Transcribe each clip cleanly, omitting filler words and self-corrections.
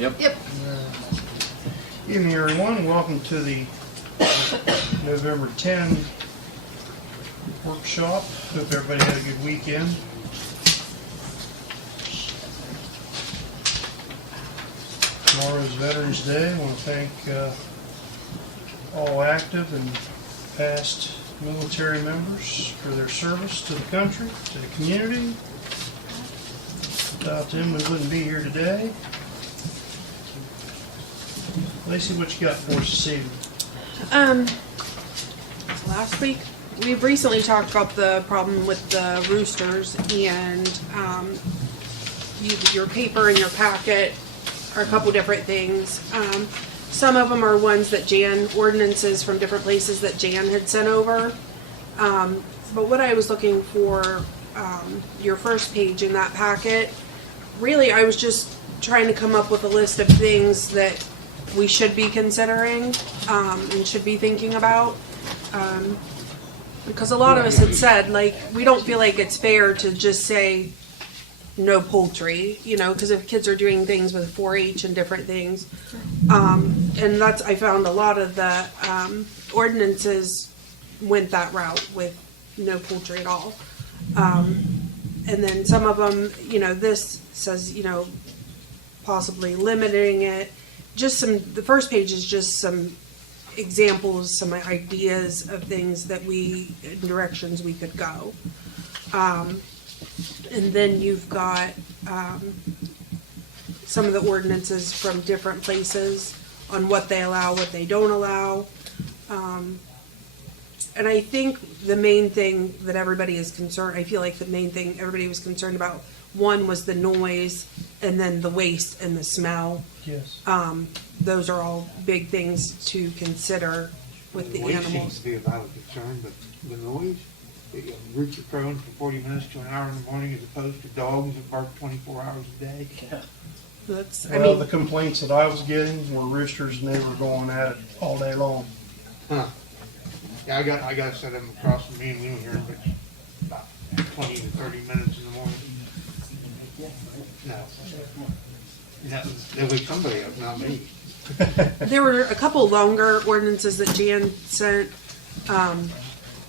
Yep. Evening, everyone. Welcome to the November 10 workshop. Hope everybody had a good weekend. Tomorrow's Veterans Day. I want to thank all active and past military members for their service to the country, to the community. Without them, we wouldn't be here today. Lacey, what you got for us this evening? Last week, we've recently talked about the problem with the roosters, and your paper in your packet are a couple different things. Some of them are ones that ordinances from different places that Jan had sent over. But what I was looking for, your first page in that packet, really I was just trying to come up with a list of things that we should be considering and should be thinking about. Because a lot of us had said, like, we don't feel like it's fair to just say no poultry, because if kids are doing things with 4-H and different things. And I found a lot of the ordinances went that route with no poultry at all. And then some of them, this says, possibly limiting it. The first page is just some examples, some ideas of things directions we could go. And then you've got some of the ordinances from different places on what they allow, what they don't allow. And I think the main thing that everybody is concerned, I feel like the main thing everybody was concerned about, one was the noise, and then the waste and the smell. Yes. Those are all big things to consider with the Weight animals. seems to be a valid concern, but the noise, roots are crowing for 40 minutes to an hour in the morning as opposed to dogs that bark 24 hours a day. Yeah. Well, The complaints that I was getting were roosters, and they were going at it all day long. Huh. Yeah, I got a set of them across from me, and we were hearing about 20 to 30 minutes in the morning. No, they wake somebody up, not me. there were a couple longer ordinances that Jan sent. I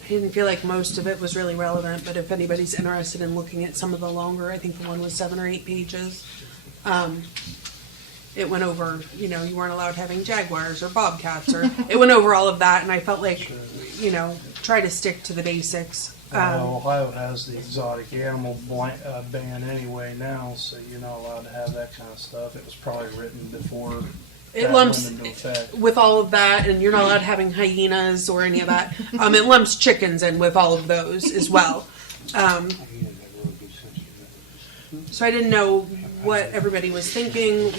didn't feel like most of it was really relevant, but if anybody's interested in looking at some of the longer, I think the one was 7 or 8 pages. It went over, you weren't allowed having jaguars or bobcats, or it went over all of that, and I felt like, try to stick to the basics. Ohio has the exotic animal ban anyway now, so you're not allowed to have that kind of stuff. It was probably written before It that lumps went into effect. with all of that, and you're not allowed having hyenas or any of that. It lumps chickens in with all of those as well. So I didn't know what everybody was thinking,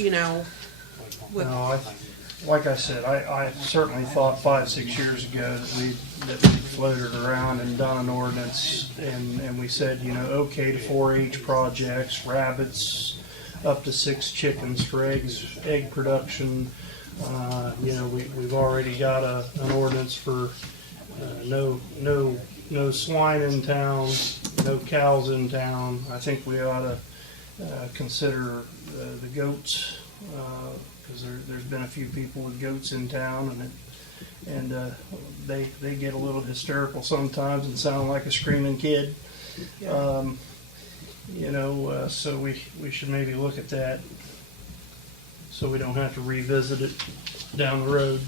with, Like I said, I certainly thought 5-6 years ago that we floated around and done an ordinance, and we said, okay to 4-H projects, rabbits, up to 6 chickens for egg production. We've already got an ordinance for no swine in town, no cows in town. I think we ought to consider the goats, because there's been a few people with goats in town, and they get a little hysterical sometimes and sound like a screaming kid. So we should maybe look at that so we don't have to revisit it down the road.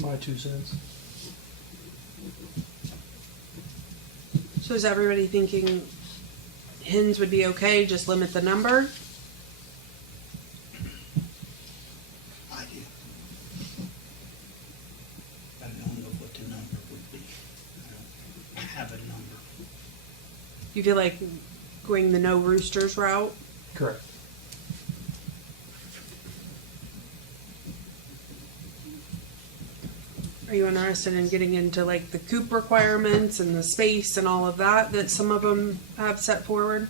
My 2 cents. so is everybody thinking hens would be okay, just limit the number? I do. I don't know what the number would be. I don't have a number. You feel like going the no roosters route? Correct. Are you interested in getting into like the coop requirements and the space and all of that some of them have set forward?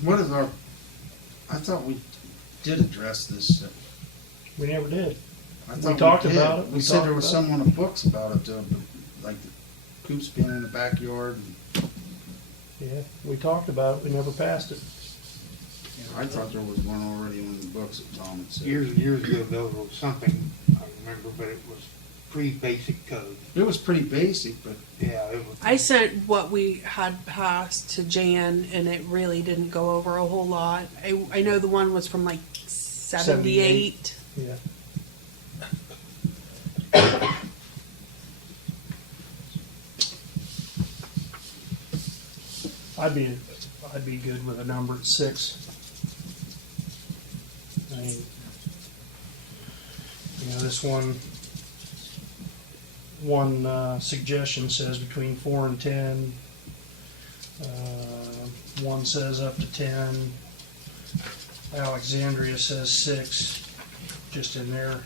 What is I thought we did address this. We never did. I thought talked did. about it. We We said talked there was about some on the books about it, but like the coops being in the backyard. Yeah, we talked about it, we never passed it. I thought there was one already on the books that Tom had said. Years and years ago, there was something, I remember, but it was pre-basic code. It was pretty basic, but Yeah, it was. I sent what we had passed to Jan, and it really didn't go over a whole lot. I know the one was from like 78. Yeah. I'd be good with a number at 6. I mean, this one suggestion says between 4 and 10. One says up to 10. Alexandria says 6. Just in there.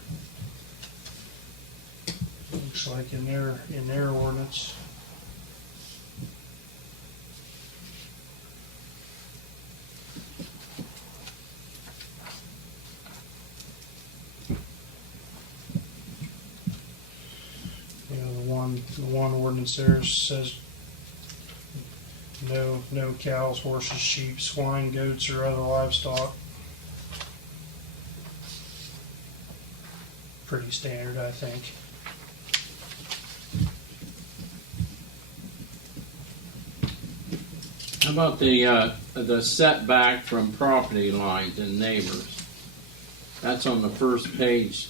Looks like in their ordinance. The one ordinance there says no cows, horses, sheep, swine, goats, or other livestock. Pretty standard, I think. How about the setback from property lines and neighbors? That's on the first page.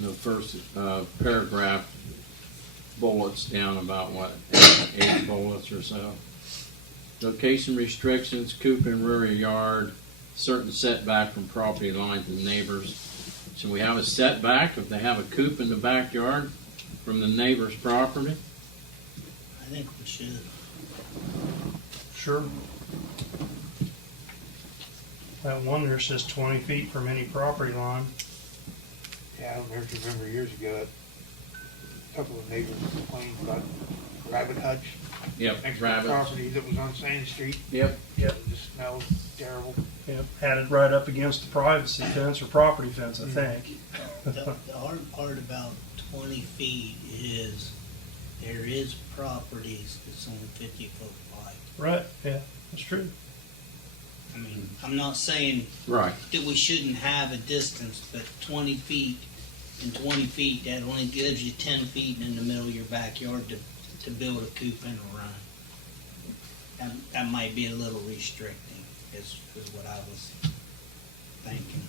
The first paragraph, bullets down about what, 8 bullets or so. Location restrictions, coop and rear yard, certain setback from property lines and neighbors. Should we have a setback if they have a coop in the backyard from the neighbor's property? I think we should. Sure. That one there says 20 feet from any property line. Yeah, I don't know if you remember years ago, a couple of neighbors complained about rabbit hutch Yep, next to the rabbits. property that was on Sand Street. Yep. Yep. It just smelled terrible. Yep. Had it right up against the privacy fence or property fence, I think. The hard part about 20 feet is there is properties that's only 50 foot wide. Right, yeah, that's true. I mean, I'm not saying Right. that we shouldn't have a distance, but 20 feet and 20 feet, that only gives you 10 feet in the middle of your backyard to build a coop and a run. That might be a little restricting, is what I was thinking.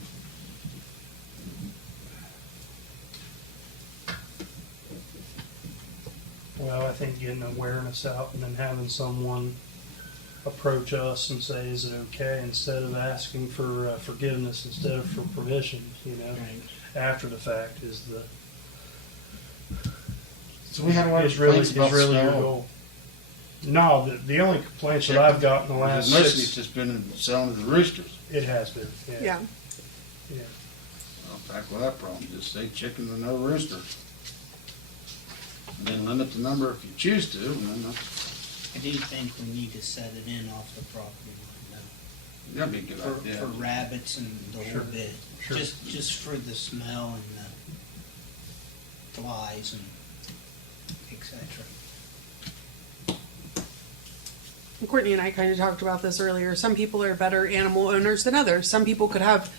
Well, I think getting awareness out and then having someone approach us and say, is it okay, instead of asking for forgiveness instead of for permission, after the fact is the, so we had a lot of is really, complaints about your smell. goal. No, the only complaints that I've gotten in the last Mostly it's 6, just been selling to the roosters. it has been, Yeah. Yeah. I'll tackle that problem. Just say chicken or no rooster. And then limit the number if you choose to, and then I do think we need to set it in off the property line, that'd be a good though, idea. for rabbits and the Sure. whole bit. Sure. Just for the smell and the flies and et cetera. And Courtney and I kind of talked about this earlier. Some people are better animal owners than others. Some people could have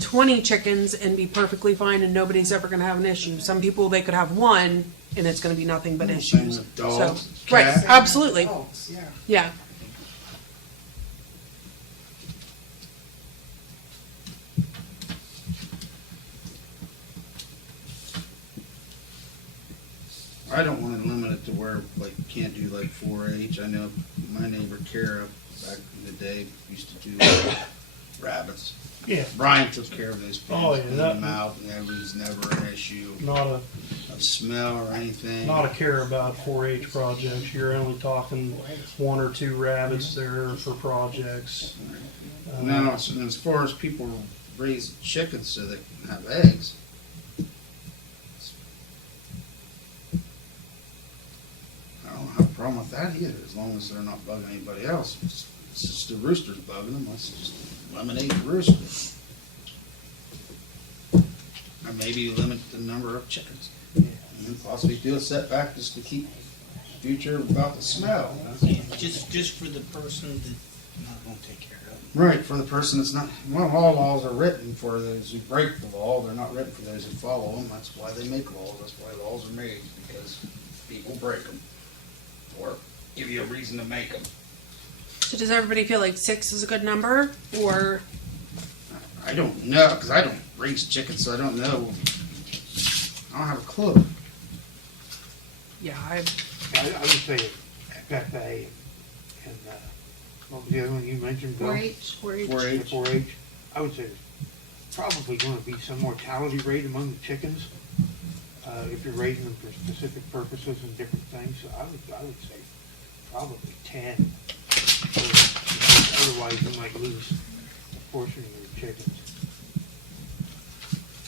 20 chickens and be perfectly fine and nobody's ever going to have an issue. Some people, they could have one and it's going to be nothing but Same issues. with dogs, So, right, cats. absolutely. Yeah. Yeah. I don't want to limit it to where, like, you can't do like 4-H. I know my neighbor Kara, back in the day, used to do rabbits. Yeah, Brian took care of those pens, Oh, yeah, cleaned that- them out, and there was never an issue not a of smell or anything. care about 4-H projects. You're only talking 1 or 2 rabbits there for projects. Now, as far as people raise chickens so they can have eggs, I don't have a problem with that either, as long as they're not bugging anybody else. It's just the roosters bugging them, let's just eliminate the rooster. maybe limit the number of chickens. And possibly do a setback just to keep future about the smell. Just for the person that not gonna take care of it. Right, for the person that's not, well, all laws are written for those who break the law, they're not written for those who follow them, that's why they make laws, that's why laws are made, because people break them. Or give you a reason to make them. So does everybody feel like 6 is a good number, or I don't know, because I don't raise chickens, so I don't know. I don't have a clue. yeah, I would say FFA and, what was the other one you mentioned, Bill? 4-H, 4-H? 4-H. 4-H. I would say there's probably gonna be some mortality rate among the chickens, if you're raising them for specific purposes and different things, so I would say probably 10. Otherwise, you might lose a portion of your chickens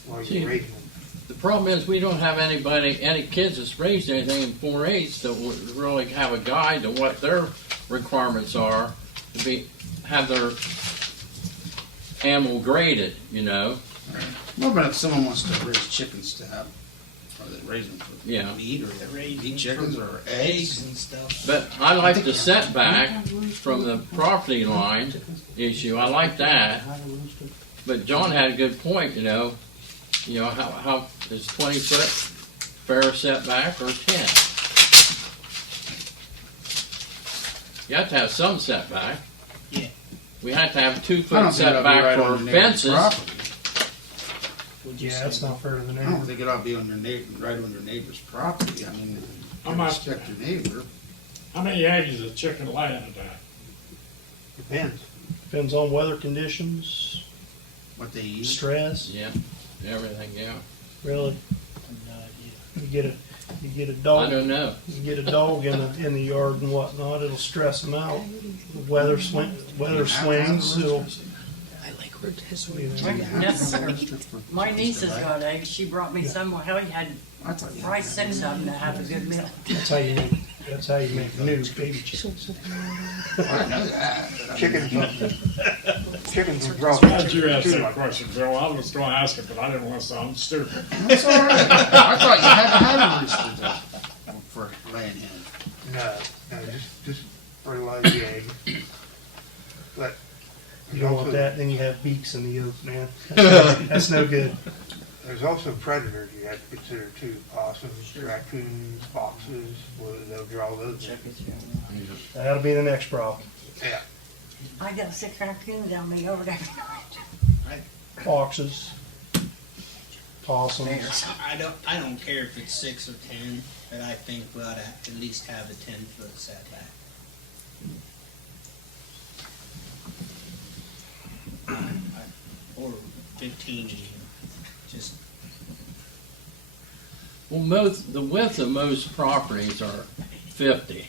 while See, you're raising them. The problem is we don't have any kids that's raised anything in 4-H that would really have a guide to what their requirements are to have their animal graded, you know. Well, but if someone wants to raise chickens to have, are they raising them for Yeah. meat, or They're they raising eat chickens, or Eggs eggs? and stuff. But I like the setback from the property line issue. I like that. But John had a good point, you know. You know, how is 20 foot fair setback or 10? You have to have some setback. Yeah. We have to have 2 I foot don't think that'd be setback right for on your neighbor's fences. property. Would you Yeah, say? that's not fair to the I don't neighbor. think it ought to be on your neighbor, right on your neighbor's property. I mean, How you much? respect your neighbor. How many eggs does a chicken lay in a day? Depends. Depends on weather conditions, What they eat. stress, Yeah, everything, yeah. really. No idea. You get a I dog, don't know. you get a dog in the yard and whatnot, it'll stress them out. Weather swings, it'll, I like his you know, My niece has got eggs. She brought me some. Well, hell, you had I thought you probably 6 of them to have a good meal. that's how you make new baby chickens. I know that. But I mean, Chickens will drop. Glad you asked that question, Bill. I was gonna ask it, but I didn't want to sound stupid. That's all right. I thought you had to have a rooster for laying hen. No, just fertilize the egg. But You don't want also- that, then you have beaks in the yolk, man. That's no good. There's also predators you have to consider too, possums, raccoons, foxes, whether they'll draw those in. That'll be the next problem. Yeah, I got 6 raccoons down me over there. Foxes, possums. I don't care if it's 6 or 10, but I think we ought to at least have a 10-foot setback. Or 15 even, just, Well, the width of most properties are 50.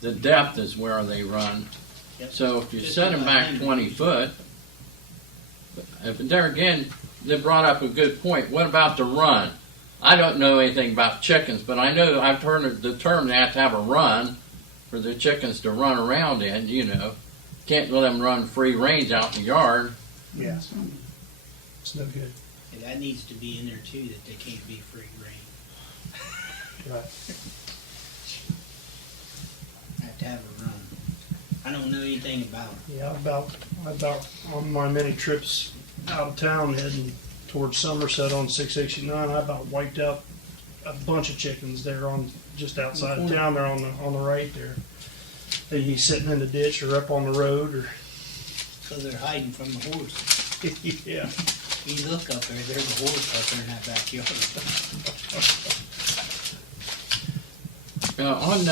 The depth is where they run. Yep. So if you set them back 20 foot, if there again, they brought up a good point. What about the run? I don't know anything about chickens, but I know I've heard the term they have to have a run for the chickens to run around in, you know. Can't let them run free range out in the yard. Yeah, it's no good. and that needs to be in there too, that they can't be free range. Right. Have to have a run. I don't know anything about it. Yeah, about on my many trips out of town heading towards Somerset on 669, I about wiped out a bunch of chickens there on just outside of town there on the right there. They'd be sitting in the ditch or up on the road or So they're hiding from the horses. yeah. You look up there, there's a horse up there in that backyard. On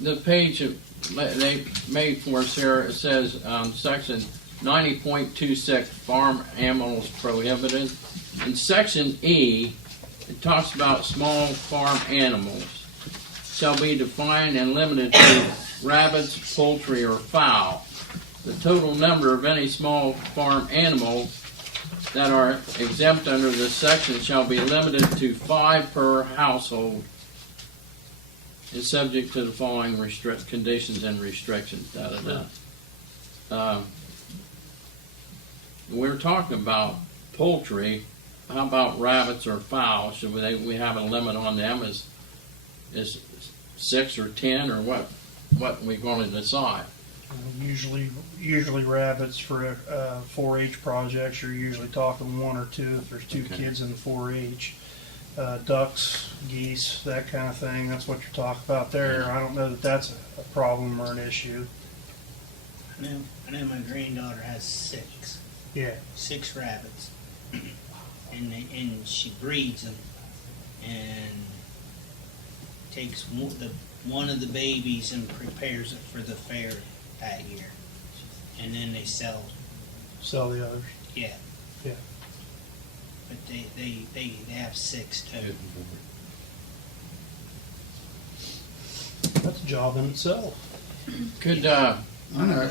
the page that they made for us here, it says section 90.26 farm animals prohibited. In section E, it talks about small farm animals shall be defined and limited to rabbits, poultry, or fowl. The total number of any small farm animals that are exempt under this section shall be limited to 5 per household. Is subject to the following conditions and restrictions. We're talking about poultry. how about rabbits or fowl? Should we have a limit on them? Is 6 or 10 or what? What we going to decide? Usually rabbits for 4-H projects, you're usually talking 1 or 2 if there's 2 Okay. kids in the 4-H. Ducks, geese, that kind of thing, that's what you're talking about there. I don't know that that's a problem or an issue. I know my granddaughter has 6 Yeah, rabbits, and she breeds them, and takes one of the babies and prepares it for the fair that year, and then they sell. sell the others. Yeah. Yeah. But they have 6 total. That's a job in itself. Could, I know.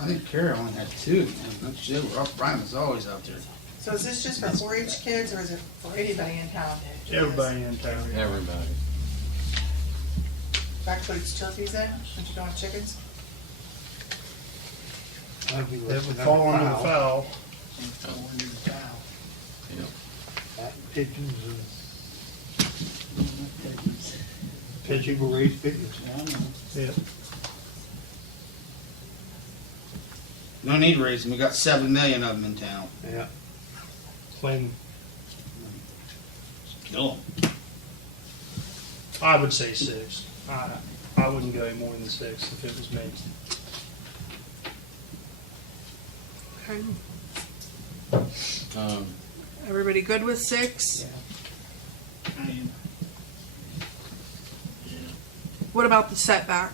I think Carol only had 2. Man. She, Brian was always out there. So is this just for 4-H kids, or is it for anybody in town? Everybody in town. everybody. That includes turkeys then, since you don't have chickens? That'd be That less would than fall under the fowl. fowl. Under the fowl. That and pigeons and people raise pigeons. Yeah. No need to raise them. We got 7 million of them in town. Yeah. Claim, Kill them. I would say 6. I wouldn't go any more than 6 if it was me. Okay. Everybody good with 6? I am. What about the setback?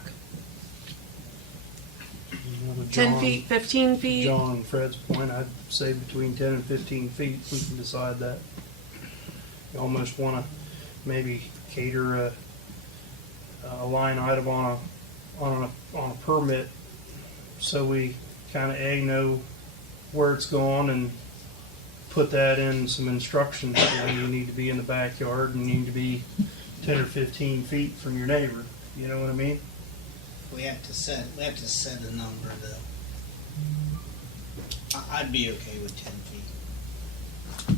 You know, with 10 John- feet, 15 feet? John and Fred's point, I'd say between 10 and 15 feet, we can decide that. You almost want to maybe cater a line item on a permit, so we kind of know where it's going and put that in some instructions. You know, you need to be in the backyard and you need to be 10 or 15 feet from your neighbor. You know what I mean? We have to set a number though. I'd be okay with 10 feet.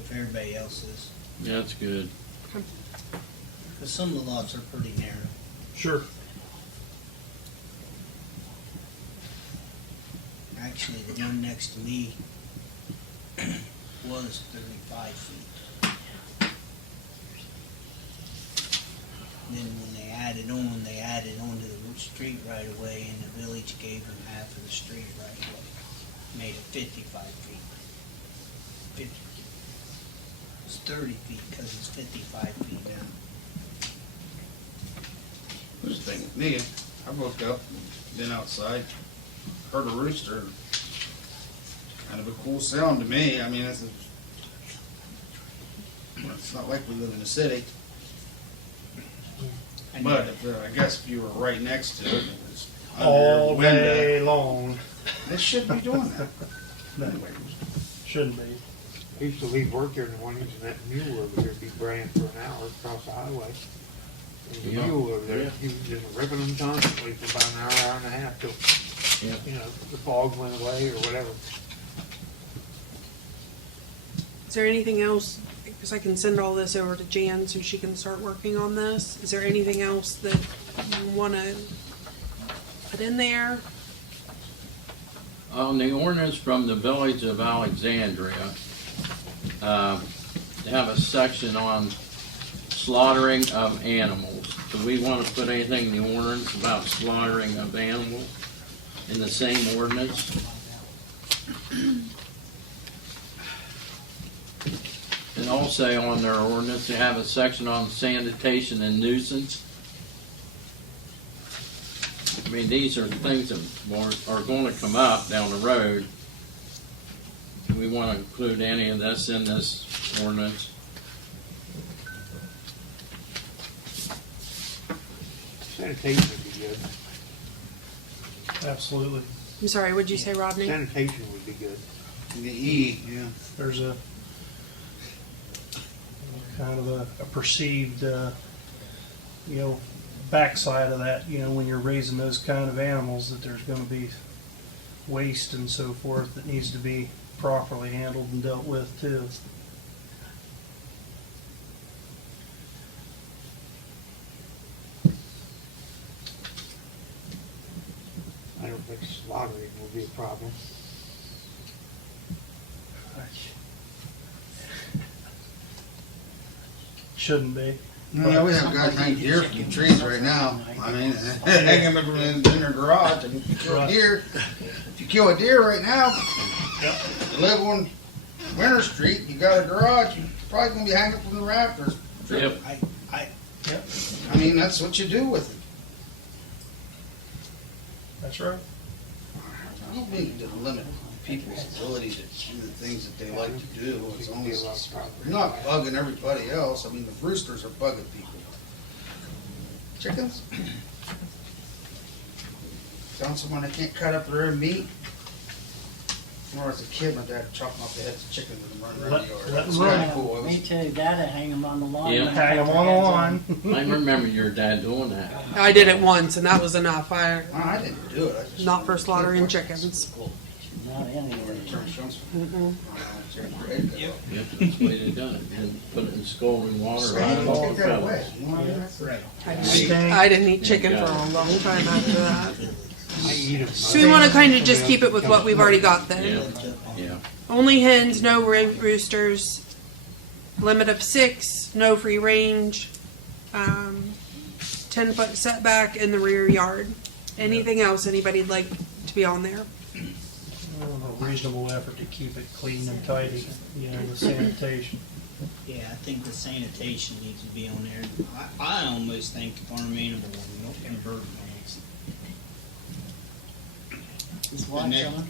If everybody else is. Yeah, that's good. Because some of the lots are pretty narrow. Sure. Actually, the one next to me was 35 feet. Then when they added on to the street right away, and the village gave them half of the street right away. Made it 55 feet. 50. It's 30 feet because it's 55 feet down. Just think of me. I woke up, been outside, heard a rooster. Kind of a cool sound to me. I mean, it's not like we live in a city. But if, I guess if you were right next to it, it was under All your window. day long. They should be doing that. No, shouldn't be. I used to leave work here in the mornings and that mule over there would be braying for an hour across the highway. There's a Yeah. mule over there, Yeah. he was just ripping them constantly for about an hour, hour and a half till, Yeah. you know, the fog went away or whatever. Is there anything else, because I can send all this over to Jan so she can start working on this. Is there anything else that you want to put in there? On the ordinance from the village of Alexandria, they have a section on slaughtering of animals. Do we want to put anything in the ordinance about slaughtering of animals in the same ordinance? And also on their ordinance, they have a section on sanitation and nuisance. I mean, these are things that are going to come up down the road. Do we want to include any of this in this ordinance? Sanitation would be good. Absolutely. I'm sorry, what'd you say, Rodney? Sanitation would be good. The E, yeah. There's a kind of a perceived, backside of that, when you're raising those kind of animals, that there's going to be waste and so forth that needs to be properly handled and dealt with too. I don't think slaughtering will be a problem. Shouldn't be. Yeah, we have guys hang deer from the trees right now. I mean, hang them in their garage and kill a deer. If you kill a deer right now, Yep. you live on Winter Street, you got a garage, you're probably gonna be hanging from the rafters. Yep. I mean, that's what you do with it. That's right. I don't mean to limit people's ability to do the things that they like to do, as long as it's not bugging everybody else. I mean, the roosters are bugging people. Chickens? Telling someone they can't cut up their own meat? When I was a kid, my dad chopped off the heads of chickens and run around the yard. Let That was them really run. cool. It Me was- too, Dad'd hang them on the lawn. Yeah. and Hang them put on their the heads line. I remember your dad doing that. I did it once, and that was enough. I didn't do it. I just Not for slaughtering chickens. Not anywhere. Yep, that's the way they done it. And put it in scalding water. Right Take off the that away. feathers. You wanna do that? I didn't eat chicken for a long time after that. I eat them. So we want to kind of just keep it with what we've already got then. Yeah, yeah. Only hens, no roosters. Limit of 6, no free range. 10-foot setback in the rear yard. Anything else anybody'd like to be on there? A reasonable effort to keep it clean and tidy, you know, the sanitation. Yeah, I think the sanitation needs to be on there. I almost think the farm animal and bird next. Is what, And then John?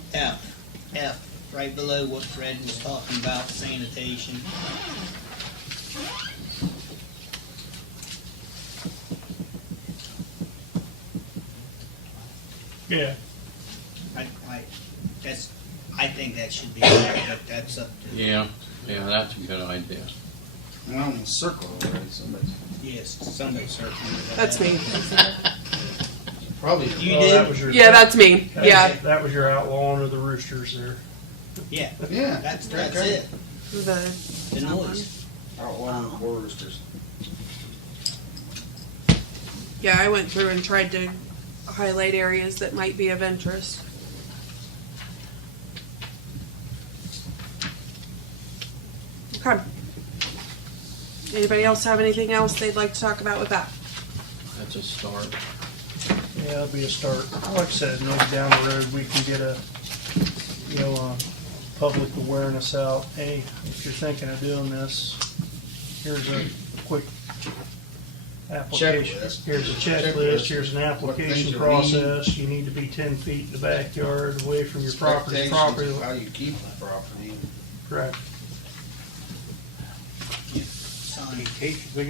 F, right below what Fred was talking about, sanitation. Yeah. I think that should be there, but that's up to, Yeah, that's a good idea. Well, I'm gonna circle already, somebody. yes, somebody searching. That's me. Probably. You Oh, did? that was your- Yeah, that's me. that Yeah. was- That was your outlawing of the roosters there. Yeah, Yeah. that's okay. it, The the noise. Outlawing the poor roosters. Yeah, I went through and tried to highlight areas that might be of interest. Okay. Anybody else have anything else they'd like to talk about with that? That's a start. Yeah, that'll be a start. Like I said, maybe down the road, we can get a, you know, public awareness out. Hey, if you're thinking of doing this, here's a quick application. Checklist. Here's a checklist, here's an What things application you process. You need to be 10 feet in the backyard, away from your property. Expectations of how you keep the property. Correct. In case you're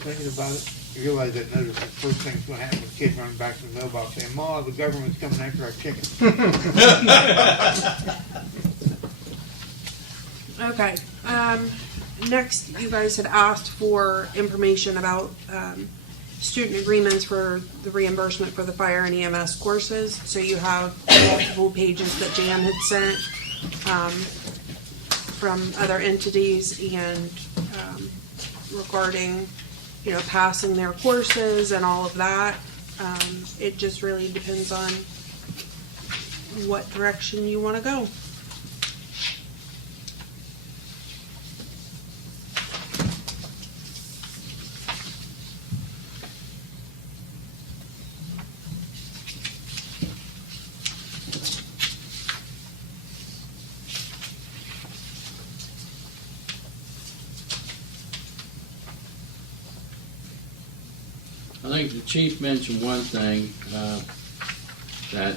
thinking about it, you realize that notice the first thing's gonna happen, the kid running back to the mailbox saying, "Ma, the government's coming after our chickens." Okay. Next, you guys had asked for information about student agreements for the reimbursement for the fire and EMS courses. So you have multiple pages that Jan had sent from other entities and regarding, you know, passing their courses and all of that. It just really depends on what direction you want to go. I think the chief mentioned one thing, that,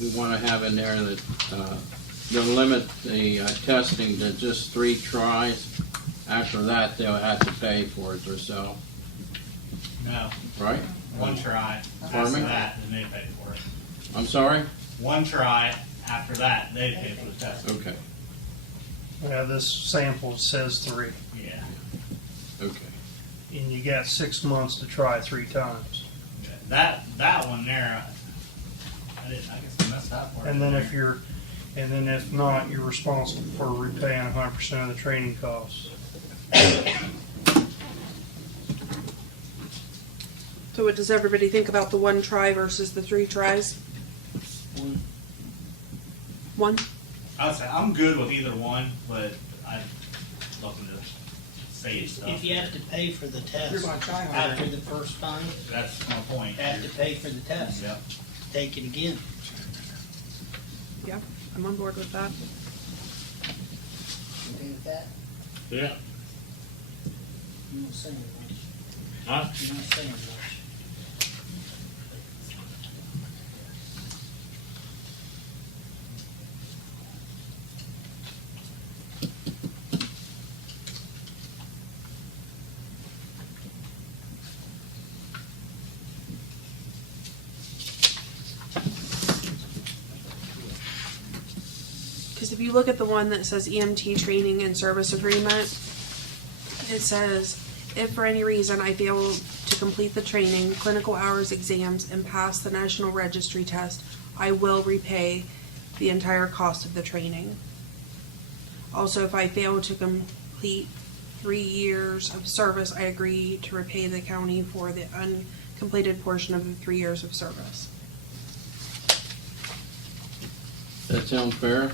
we wanna have in there that, they'll limit the, testing to just 3 tries. After that, they'll have to pay for it themselves, No, right? one try. Pardon After me? that, then they pay for it. I'm sorry? One try. After that, they pay for the test. Okay, Yeah, this sample says 3, Yeah. okay. and you got 6 months to try 3 times. That one there, I didn't, I guess I messed that part. And then if not, you're responsible for repaying 100% of the training costs. So what does everybody think about the one try versus the 3 tries? One? I would say I'm good with either one, but I'm looking to save stuff. If you have to pay for the You're test gonna try harder. after the first time, That's my point. have to pay for the test. Yep. Take it again. Yeah, I'm on board with that. You agree with that? Yeah. You're not saying much. Huh? You're not saying much. Because if you look at the one that says EMT training and service agreement, it says, if for any reason I fail to complete the training, clinical hours, exams, and pass the national registry test, I will repay the entire cost of the training. Also, if I fail to complete 3 years of service, I agree to repay the county for the uncompleted portion of the 3 years of service. That sound fair?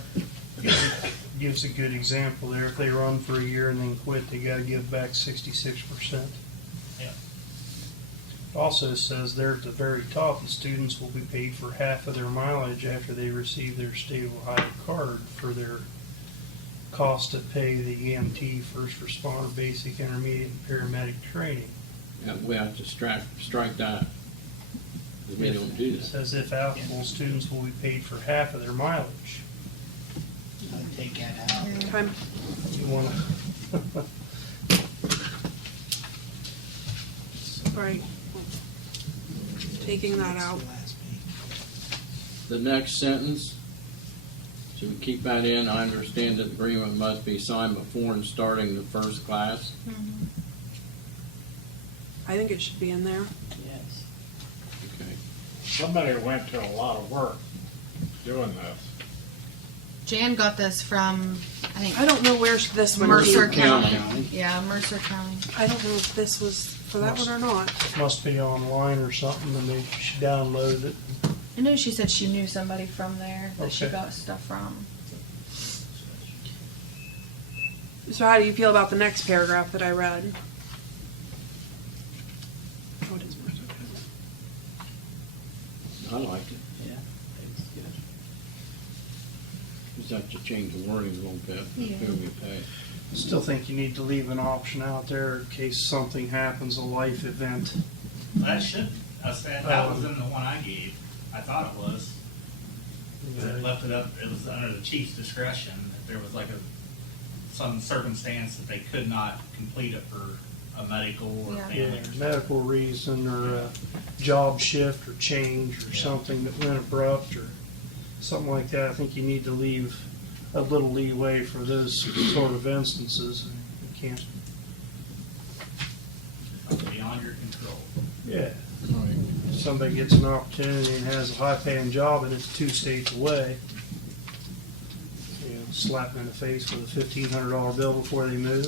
Gives a good example there. If they run for a year and then quit, they gotta give back 66%. Yep. Also says there at the very top, the students will be paid for half of their mileage after they receive their state of Ohio card for their cost to pay the EMT, first responder, basic, intermediate, and paramedic training. Yeah, we have to strike that. 'Cause we don't do It that. says if applicable, students will be paid for half of their mileage. I'd take that out. Okay. You wanna, Right. Taking that That's out. the last page. The next sentence, should we keep that in? I understand that the agreement must be signed before starting the first class. I think it should be in there. Yes. Okay. Somebody went to a lot of work doing this. Jan got this from, I think, I don't know where this one Mercer came. County. Yeah, Mercer County. I don't know if this was for that one or not. must be online or something, and they downloaded it. I know she said she knew somebody from there that she Okay. got stuff from. So how do you feel about the next paragraph that I read? What is Mercer County? I liked it. Yeah, it's good. Just have to change the wording a little bit, Yeah. who we pay. Still think you need to leave an option out there in case something happens, a life event. That should, I said, that was in the one I gave. I thought it was. It left it up, it was under the chief's discretion, if there was like some circumstance that they could not complete it for a medical or Yeah. family. Yeah, or medical reason or a job shift or change or Yeah. something that went abrupt or something like that. I think you need to leave a little leeway for those sort of instances. You can't, something beyond your control. yeah. If somebody gets an opportunity and has a high-paying job and it's 2 states away, you know, slap them in the face with a $1,500 bill before they move.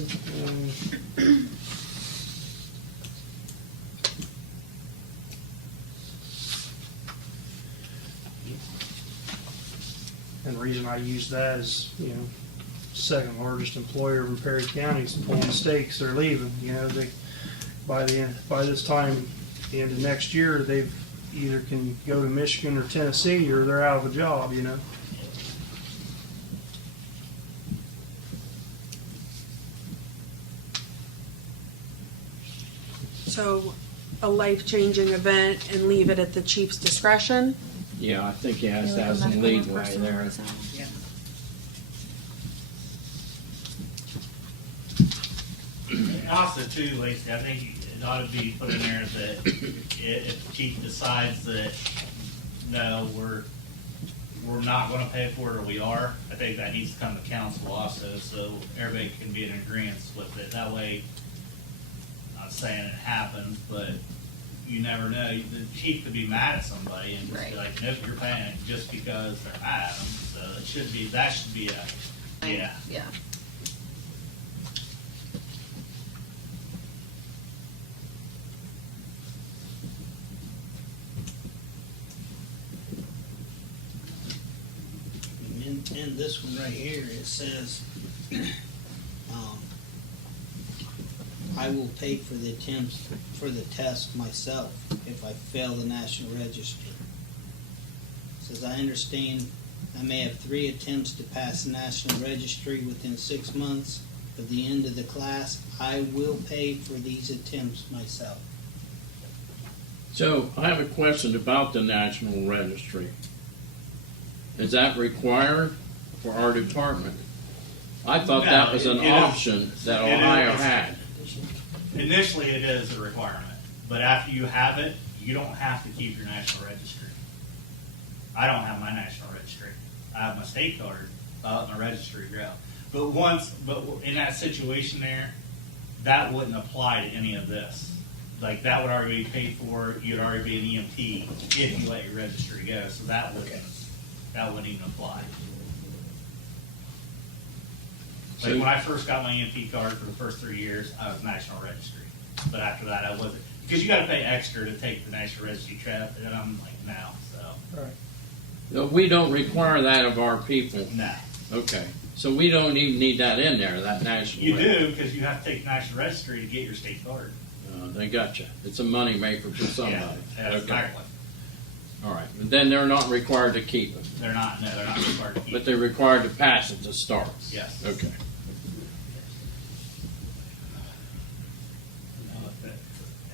And the reason I use that is, you know, second largest employer in Perry County is pulling stakes. They're leaving. You know, they by this time, the end of next year, they've either can go to Michigan or Tennessee, or they're out of a job. You know. So a life-changing event and leave it at the chief's discretion? Yeah, I think he has Yeah, to have like a some medical leeway personal there. reason. And also too, Lacey, I think it ought to be put in there that if the chief decides that, no, we're not gonna pay for it, or we are, I think that needs to come to council also, so everybody can be in agreement with it. That way, not saying it happens, but you never know. The chief could be mad at somebody and just be Right. like, nope, you're paying it just because they're mad at them. So that should be a, yeah. Yeah. In this one right here, it says, I will pay for the attempts for the test myself if I fail the National Register. It says, I understand I may have 3 attempts to pass the National Registry within 6 months. At the end of the class, I will pay for these attempts myself. So I have a question about the National Registry. Is that required for our department? I thought that No, was an it is. option that It Ohio is. had. Initially, it is a requirement, but after you have it, you don't have to keep your national registry. I don't have my national registry. I have my state card, my registry go. But in that situation there, that wouldn't apply to any of this. Like, that would already be paid for, you'd already be an EMT if you let your registry go, so that wouldn't even apply. Like, when I first got my EMT card for the first 3 years, I was National Registry. But after that, I wasn't. Because you gotta pay extra to take the National Registry trip, and I'm like, no, so, Right. No, we don't require that of our people. no. Okay, so we don't even need that in there, that national. You do, because you have to take the National Registry to get your state card. They got you. It's a money maker for somebody. Yeah, Okay. exactly. All right, but then they're not required to keep it, They're not required to keep but it. they're required to pass it to start. Yes. Okay.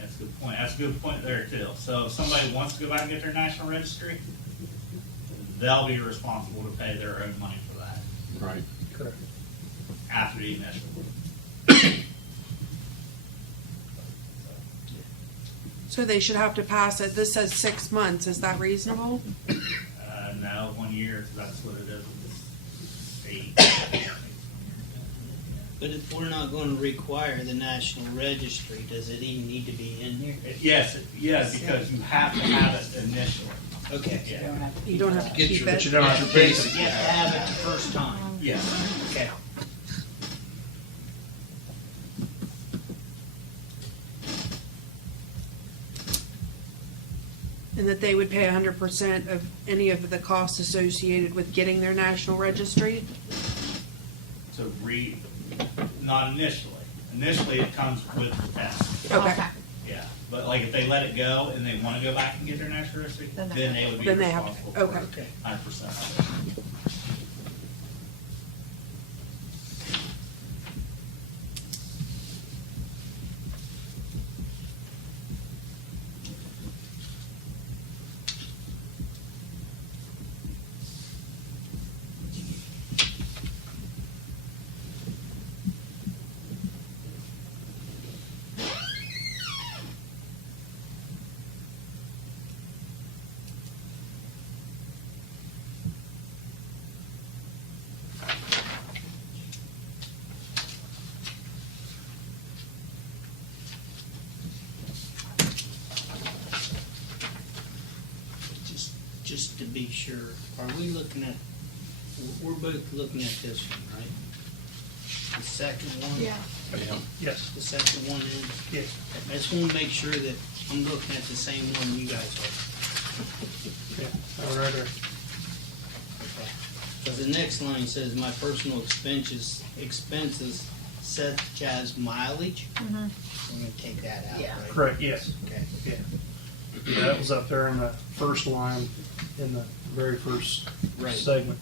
That's a good point. That's a good point there too. So if somebody wants to go back and get their National Registry, they'll be responsible to pay their own money for that Right. Correct. after the initial. So they should have to pass it. This says 6 months. Is that reasonable? No, 1 year, 'cause that's what it is with the state. But if we're not going to require the National Registry, does it even need to be in here? Yes, because you have to have it initially. Okay. Yeah. You don't have to keep But you it. don't have to pay. You have to have it the first time. Yes. Okay. And that they would pay 100% of any of the costs associated with getting their national registry? So not initially. Initially, it comes with the test. Okay. Yeah, but like if they let it go and they want to go back and get their national registry, Then then they would be Then they have to- responsible for okay. 100% of it. Just to be sure, are we looking at, we're both looking at this one, right? The second one? Yeah. Yes. The second one in? Yes. I just want to make sure that I'm looking at the same one you guys are. Yeah. All right there. Because the next line says, my personal expenses such as mileage. Mhm. I'm gonna take that out, Yeah. right? Correct, yes. Okay. Yeah. That was up there in the first line, in the very first Right. segment.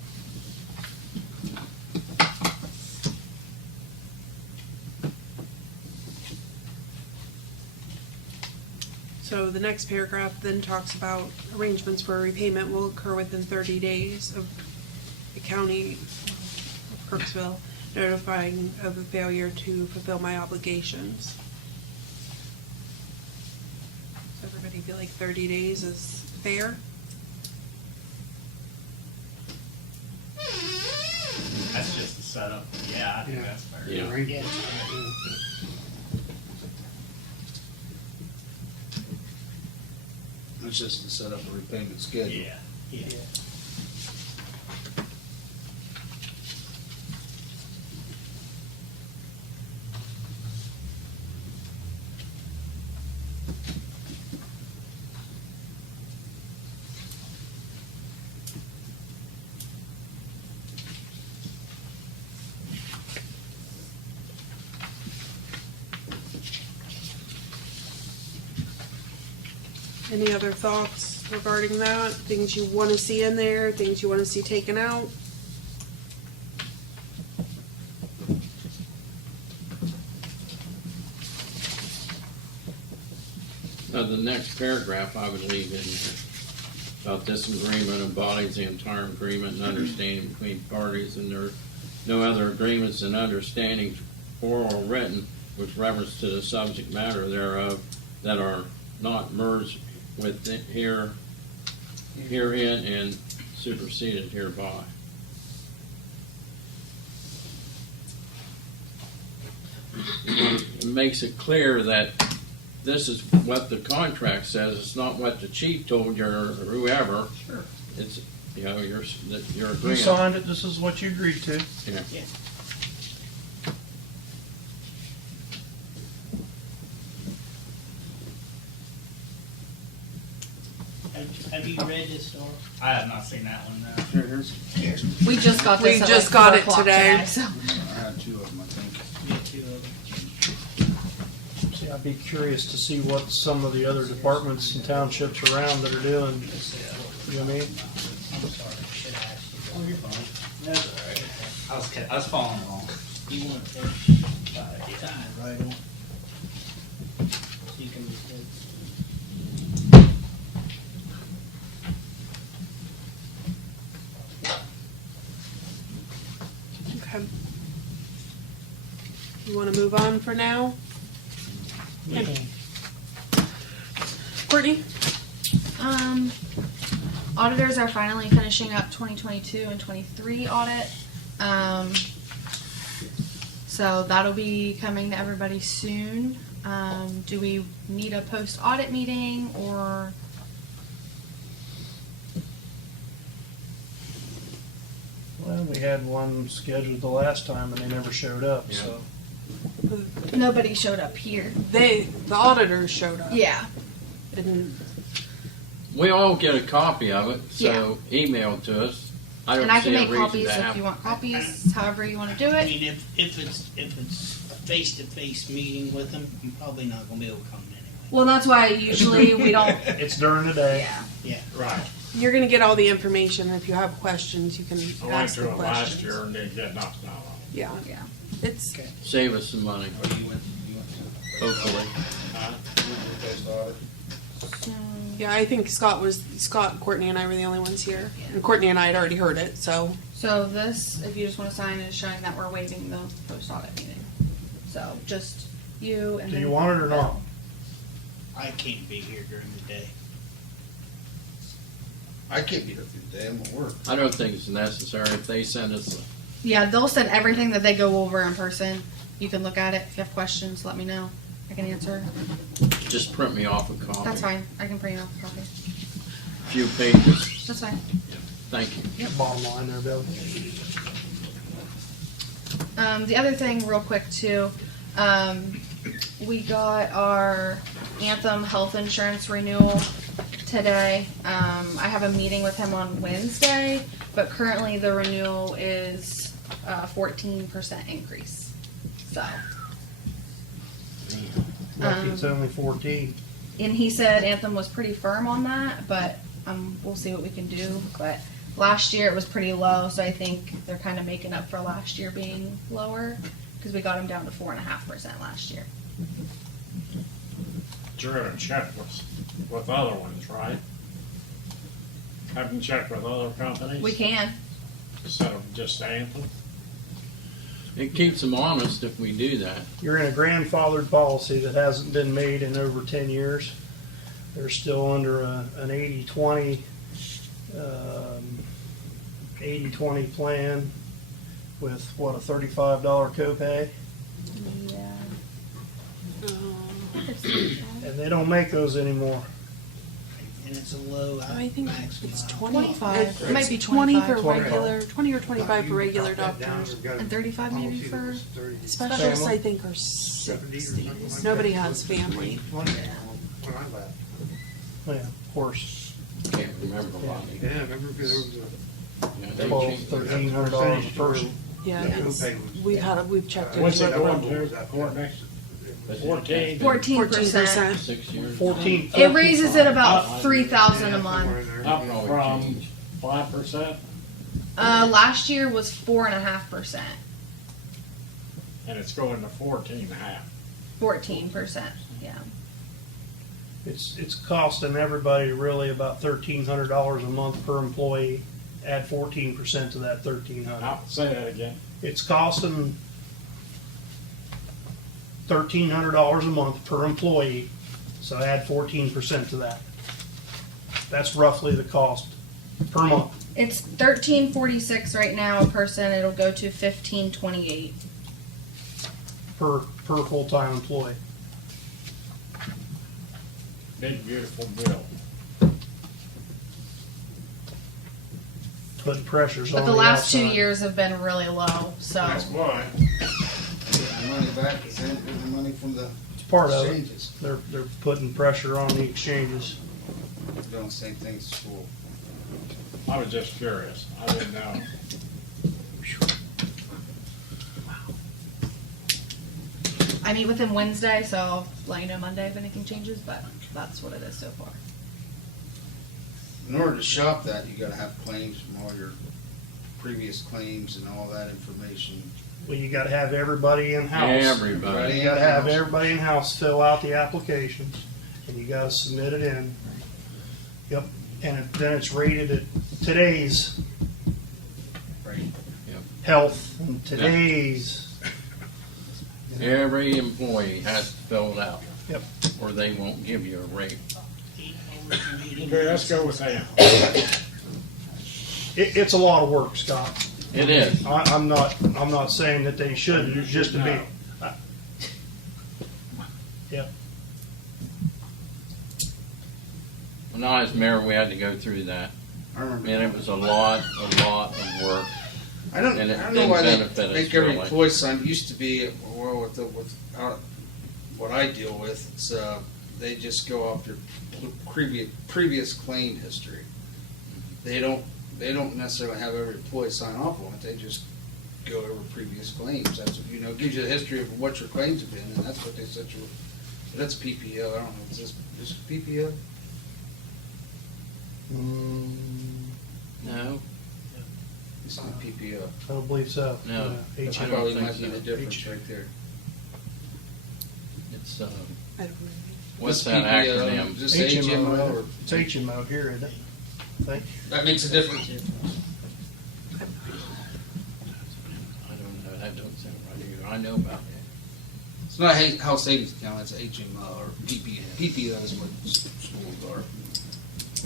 So the next paragraph then talks about arrangements for repayment will occur within 30 days of the county of Crooksville notifying of a failure to fulfill my obligations. Does everybody feel like 30 days is fair? That's just the setup. Yeah, I think Yeah. that's fair. Yeah. Right? Yeah. It's just to set up a repayment schedule. Yeah, yeah. Any other thoughts regarding that? Things you want to see in there, things you want to see taken out? The next paragraph I would leave in there, about this agreement embodies the entire agreement and understanding between parties, and there are no other agreements and understandings, oral or written, with reference to the subject matter thereof, that are not merged with herein and superseded hereby. It makes it clear that this is what the contract says. It's not what the chief told you or whoever. Sure. It's, you know, your You agreement. signed it, this is what you agreed to. Yeah. Yeah. Have you read this, Dora? I have not seen that one, no. We just got this. We at just like got 4 it o'clock today. so. I had two of them, I think. Yeah, two of them. See, I'd be curious to see what some of the other departments and townships around that are doing. You know what I mean? I'm sorry, I should have asked you. Oh, you're fine. That's all right. I was following along. You want to right on. So you can record. Okay. You want to move on for now? Courtney? Auditors are finally finishing up 2022 and 23 audit. So that'll be coming to everybody soon. Do we need a post-audit meeting or? Well, we had one scheduled the last time and they never showed up, so. Nobody showed up here. The auditors showed up. Yeah. And We all get a copy of it, so email to us. I don't And I see can a make reason copies to if have. you want copies, however you want to do I it. mean, if it's a face-to-face meeting with them, I'm probably not gonna be able to come anyway. Well, that's why usually we don't. It's during the day. Yeah. Yeah. Right. you're going to get all the information. If you have questions, you can I went ask the through it last questions. year and didn't get nothing out of it. Yeah, Yeah. it's Save us some money, You went to hopefully. post audit? yeah. I think Scott, Courtney, and I were the only ones here, and Courtney and I had already heard it. So So this, if you just want to sign, is showing that we're waiving the post-audit meeting. So just you and Do then. you want it or not? I can't be here during the day. I can't be here through the day, I'm at work. I don't think it's necessary if they send us. Yeah, they'll send everything that they go over in person. You can look at it. If you have questions, let me know. I can answer. Just print me off a copy. That's fine. I can print you off a copy. Few pages. That's fine. Thank you. Bottom line there, Bill. The other thing, real quick too, we got our Anthem health insurance renewal today. I have a meeting with him on Wednesday, but currently the renewal is 14% increase. So, Lucky it's only 14. and he said Anthem was pretty firm on that, but we'll see what we can do. But last year it was pretty low, so I think they're kind of making up for last year being lower because we got them down to 4.5% last year. You're gonna check with other ones, right? Haven't checked with other companies? We can. Instead of just Anthem? It keeps them honest if we do that. You're in a grandfathered policy that hasn't been made in over 10 years. They're still under an 80-20 80-20 plan with what, a $35 copay? Yeah. um, And they don't make those anymore. and it's a low I think maximum. it's 25. It It might be might be 20 for 25. regular, 20 or 25 for regular Drop that down, doctors. we've got a And 35 maybe policy that for was 30 Specialists, Family. I think, are 70 or something like 60. that. Nobody has family. 20 when I left. Yeah, of course, Can't remember, Lonnie. Yeah, I remember there was Yeah, they $1,200, changed it. $1,300 a person. Yeah, the it's, copay was. we've checked What's into it it. going to, for next, 14? 14%. 14%. 6 years. 14. It raises it Uh, about 3,000 a Yeah, month. somewhere in there. Up Probably from change. 5%, Last year was 4.5%, and it's going to 14.5. 14%. Yeah. It's costing everybody really about $1,300 a month per employee. Add 14% to that 1,300. Now, say that again. It's costing $1,300 a month per employee, so add 14% to that. That's roughly the cost per month. It's $13.46 right now a person. It'll go to $15.28. per full-time employee. Big beautiful bill. Putting pressures on But the last 2 outside. years have been really low. So That's why. Getting the money back is in, getting the money from the It's part of it. exchanges. They're putting pressure on the exchanges. Doing the same things at school. I was just curious. I didn't know. I meet with him Wednesday, so I'll let you know Monday if anything changes. But that's what it is so far. In order to shop that, you gotta have claims from all your previous claims and all that information. Well, you gotta have everybody in-house. Everybody. You gotta have everybody in-house fill out the applications, and you gotta submit it in. Yep, and then it's rated at today's Right. health and today's. Every employee has to fill it out. Yep. Or they won't give you a rate. Okay, let's go with that. It's a lot of work, Scott. It is. I'm not saying that they shouldn't, just to be. Yep. When I was mayor, we had to go through that. I remember. And it was a lot of work. I don't And it know didn't why they benefit us make every really. employee sign. It used to be, well, with what I deal with, it's, they just go off their previous claim history. They don't necessarily have every employee sign off on it. They just go over previous claims. That's, gives you a history of what your claims have been, and that's what they said. That's PPO. I don't know. Is this PPO? No, It's not PPO. I don't believe so. No. Yeah, That I don't probably think might be so. the difference right there. it's, I don't know. what's This that PPO, acronym? Is this HMO or? It's HMO here, isn't it? I think. That makes a difference. I don't know, that don't sound right either. I know about it. It's not a house savings account, it's HMO or PPO. PPO is what schools are.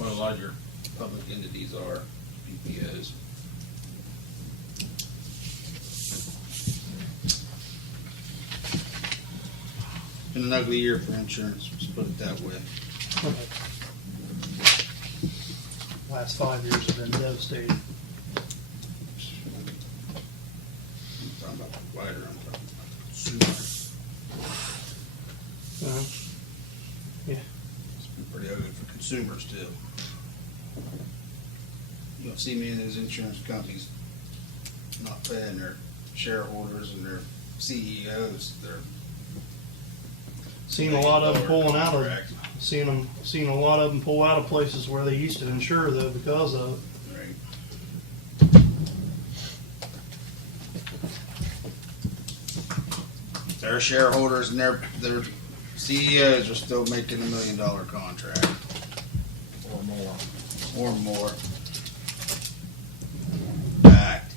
What a lot of your public entities are, PPOs. Been an ugly year for insurance, let's put it that way. Last 5 years have been devastating. I'm talking about the provider, I'm talking about consumer. It's been pretty ugly for consumers too. You don't see many of those insurance companies not paying their shareholders and their CEOs, their. Seen a lot of them pulling out of. Correct. Seen a lot of them pull out of places where they used to insure though because of it. Right. Their shareholders and their CEOs are still making $1 million contract Or more. or more. Fact.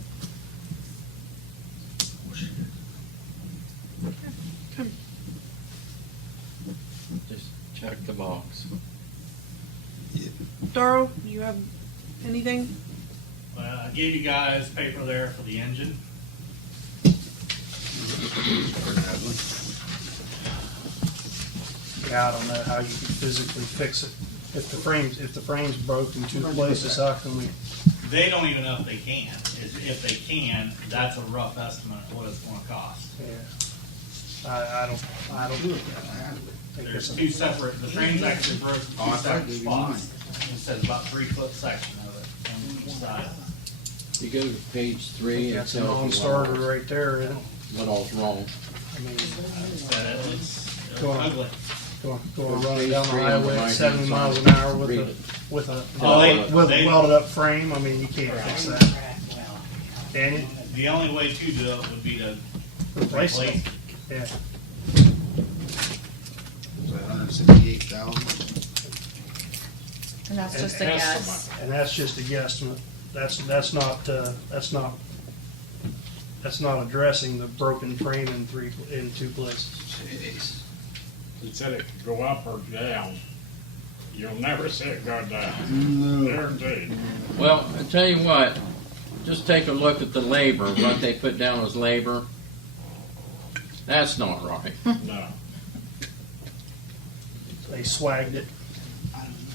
Just check the box. Darrell, you have anything? I gave you guys paper there for the engine. Yeah, I don't know how you can physically fix it. If the frame's broke in two places, how can we? They don't even know if they can. If they can, that's a rough estimate of what it's gonna cost. Yeah. I don't think There's it's two separate, the frame's actually broken in Oh, I two thought separate you spots. Instead of about 3-foot section of it on each side. You go to page 3, it that's a tells non-starter you right there, isn't it? what all's wrong. I mean, It's Go on. ugly. going running down the Page 3 on highway the at right-hand 70 miles side. an hour Read it. with a Oh, with they- welded up frame. I mean, you can't fix that. Can you? The only way to do it would be to Replace it. replace. Yeah. So 168,000. And that's And just a guess. And that's just a guesstimate. That's not addressing the broken frame in two places. Jeez. He said it could go up or down. You'll never see it go down. No. Guaranteed. Well, I tell you what, just take a look at the labor, what they put down as labor. That's not right. No. They swagged it.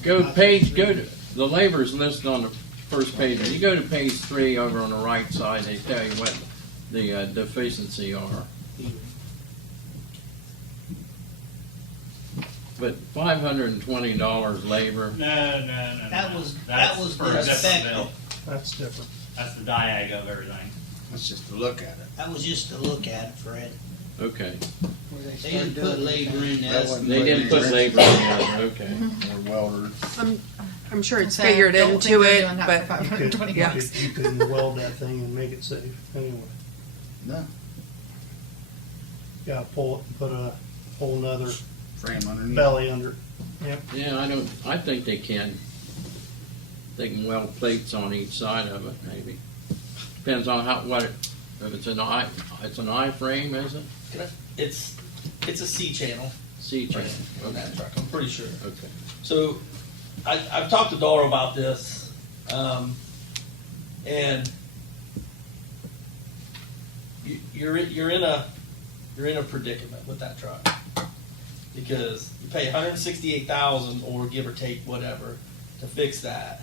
Go to, the labor's listed on the first page. When you go to page 3 over on the right side, they tell you what the deficiency are. But $520 labor, No. That was That's for the a different effective. bill. That's different. That's the diag of everything. That's just to look at it. That was just to look at it, Fred. okay. They didn't put labor in That that. wasn't They didn't put labor in there, okay. Or welder. I'm sure it's So, figured don't think into they're it, doing that but for You could, $520. you could weld that thing and make it safe. Anyway, No. gotta pull it and put a whole nother Frame underneath. belly under it. Yep. Yeah, I think they can. They can weld plates on each side of it, maybe. Depends on if it's an I-frame, is it? It's a C channel C-channel. on that truck, I'm pretty sure. Okay. So I've talked to Dara about this, and you're in a predicament with that truck because you pay $168,000 or give or take whatever to fix that,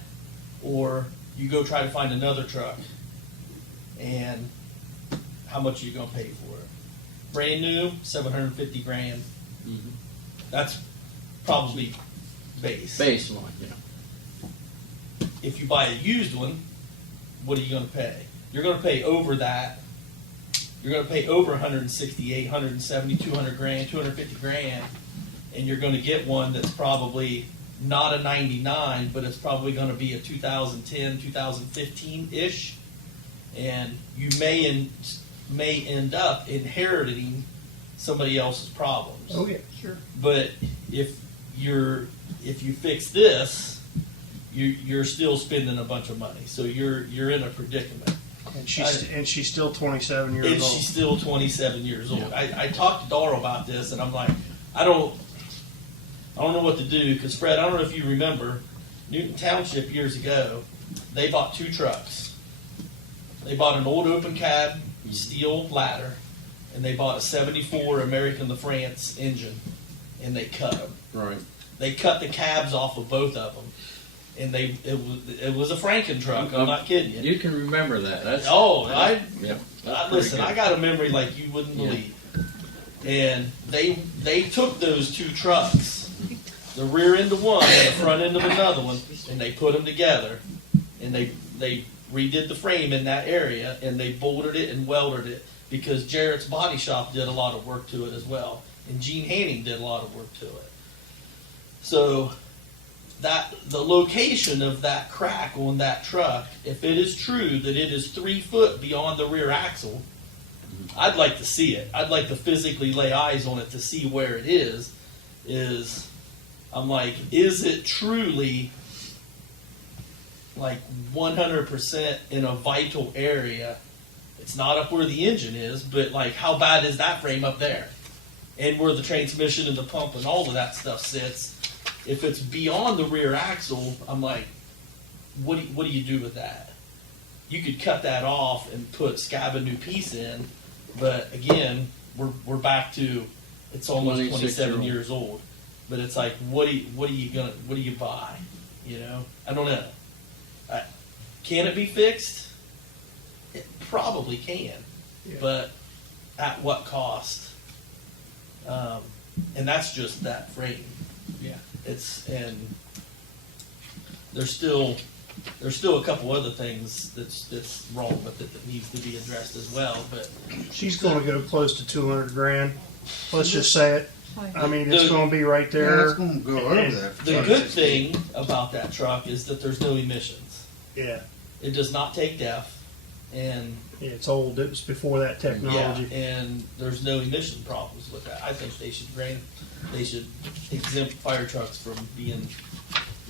or you go try to find another truck, and how much are you gonna pay for it? Brand new, $750 grand. Mhm. That's probably base. Baseline, yeah. If you buy a used one, what are you going to pay? You're going to pay over that. You're going to pay over 168, 170, 200 grand, 250 grand, and you're going to get one that's probably not a 99, but it's probably going to be a 2010, 2015-ish, and you may end up inheriting somebody else's problems. Oh yeah, sure. But if you fix this, you're still spending a bunch of money. So you're in a predicament. And she's still 27 years And old. she's still 27 years old. I talked to Dara about this, and I'm like, I don't know what to do because Fred, I don't know if you remember, Newton Township years ago, they bought 2 trucks. They bought an old open cab steel ladder, and they bought a '74 American LaFrance engine, and they cut them. Right. They cut the cabs off of both of them, and it was a Franken truck. I'm not kidding you. You can remember that. That's, Yeah. that's Listen, pretty I good. got a memory like you wouldn't Yeah. believe. And they took those 2 trucks, the rear end of one and the front end of another one, and they put them together, and they redid the frame in that area, and they bolted it and welded it because Jarrett's Body Shop did a lot of work to it as well, and Gene Hanning did a lot of work to it. So the location of that crack on that truck, if it is true that it is 3 foot beyond the rear axle, I'd like to see it. I'd like to physically lay eyes on it to see where it is. I'm like, is it truly like 100% in a vital area? It's not up where the engine is, but like how bad is that frame up there? And where the transmission and the pump and all of that stuff sits. If it's beyond the rear axle, I'm like, what do you do with that? You could cut that off and scab a new piece in, but again, we're back to it's almost 27 years old. but it's like, what do you buy? You know, I don't know. Can it be fixed? It probably can, Yeah. but at what cost? And that's just that frame. Yeah. And there's still a couple other things that's wrong with it that needs to be addressed as well. But She's gonna go close to 200 grand. Let's just say it. I mean, it's The- gonna be right Yeah, there. it's gonna go over that. the good thing about that truck is that there's no emissions. Yeah. It does not take DEF, and Yeah, it's old. It was before that technology. and there's no emission problems with that. I think they should exempt fire trucks from being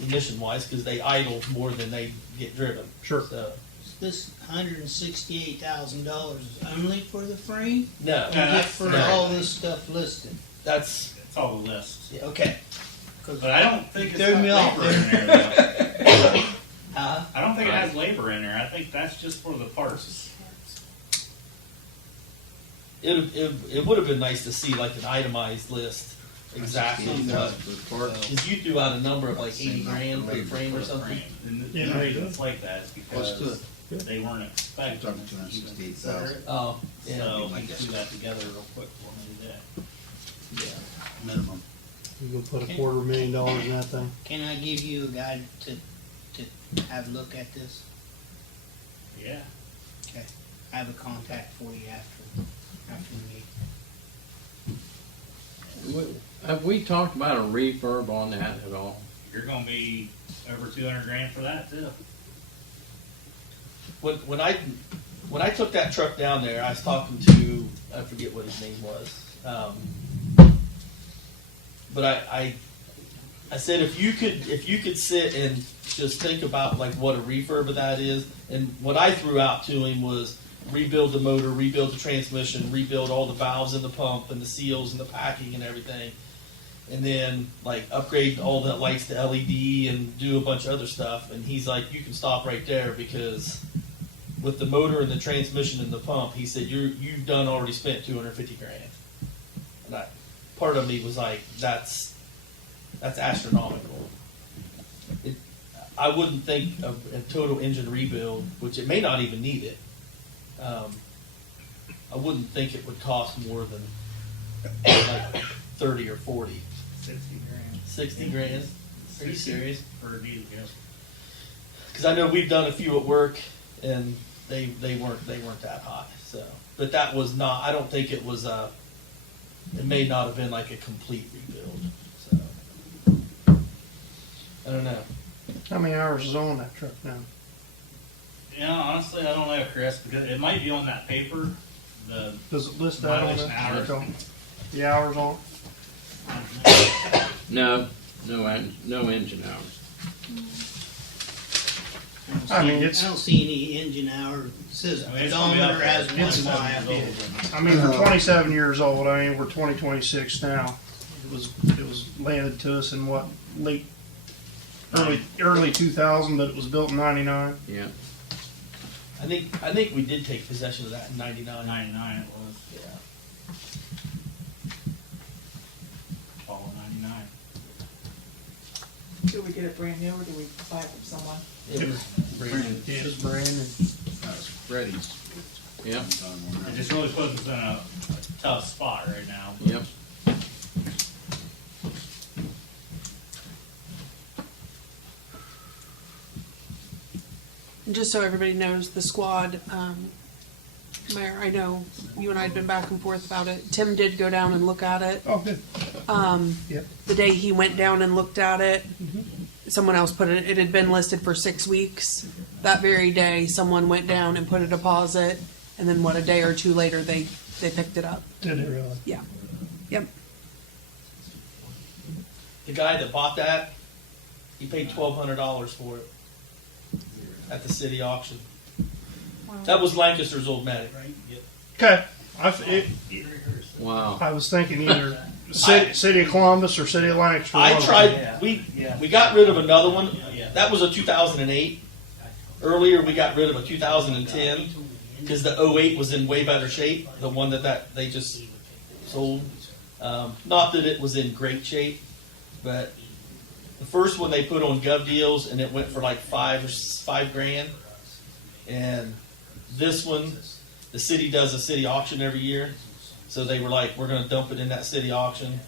emission wise because they idle more than they get driven. Sure. So This $168,000 is only for the frame? no, Or is it that's- for no. all this stuff listed? that's It's all the list. Okay. But I don't think it's Threw got me off labor in there though. Huh? I don't think it has labor in there. I think that's just for the parts. it would have been nice to see like an itemized list exactly what. For parts. Because you threw out a number of like 80 grand for the frame or For the something. frame. And Yeah. the reason it's like that is Let's do because it. they weren't expecting Talking us to even 268,000. consider it. Oh, yeah. So we threw that together real quick for me today. Yeah. Minimum. You're gonna put a $250,000 in that thing. Can I give you a guide to have a look at this? Yeah. Okay. I have a contact for you after the meeting. Have we talked about a refurb on that at all? You're gonna be over 200 grand for that too. When I took that truck down there, I was talking to, I forget what his name was, but I said if you could sit and just think about like what a refurb of that is, and what I threw out to him was rebuild the motor, rebuild the transmission, rebuild all the valves in the pump and the seals and the packing and everything, and then like upgrade all the lights to LED and do a bunch of other stuff. And he's like, you can stop right there because with the motor and the transmission and the pump, he said you've done already spent 250 grand. And part of me was like, that's astronomical. I wouldn't think of a total engine rebuild, which it may not even need it. I wouldn't think it would cost more than like 30 or 40. 60 grand. 60 grand? Are you serious? For a diesel, yes. Because I know we've done a few at work, and they weren't that high. So, but that was not. I don't think it was a. It may not have been like a complete rebuild. So, I don't know. How many hours is on that truck now? Yeah, honestly, I don't know, Chris, because it might be on that paper. The Does it list that on Mileage it? and hours. The hours on No engine hours. I mean, it's- I don't see any engine hour. It says I mean, it's gonna be up odometer there. has It's 1 7 mile. years old. it? I mean, we're 27 years old. I mean, we're 2026 now. It was landed to us in what, early 2000, but it was built in 99. Yeah. I think we did take possession of that in '99. 99 it was. Yeah. Fall of 99. Do we get it brand new or do we buy it from someone? It was brand new. Yeah, it's brand new. That's Freddie's. Yep. It just really puts us in a tough spot right now. Yep. And just so everybody knows, the squad, Mayor, I know you and I had been back and forth about it. Tim did go down and look at it. Oh, good. Yep. The day he went down and looked at it, someone else put it, it had been listed for 6 weeks. That very day, someone went down and put a deposit, and then a day or two later, they picked it up. Did it really? Yeah. Yep. The guy that bought that, he paid $1,200 for it at the city auction. That was Lancaster's old medic. Okay. Wow. I was thinking either City of Columbus or City of Lancaster. I One of them. tried. We got rid of another one. That was a 2008. Earlier, we got rid of a 2010 because the 08 was in way better shape. The one that they just sold. Not that it was in great shape, But the first one they put on Gov Deals, and it went for like $5 grand. And this one, the city does a city auction every year, so they were like, we're going to dump it in that city auction,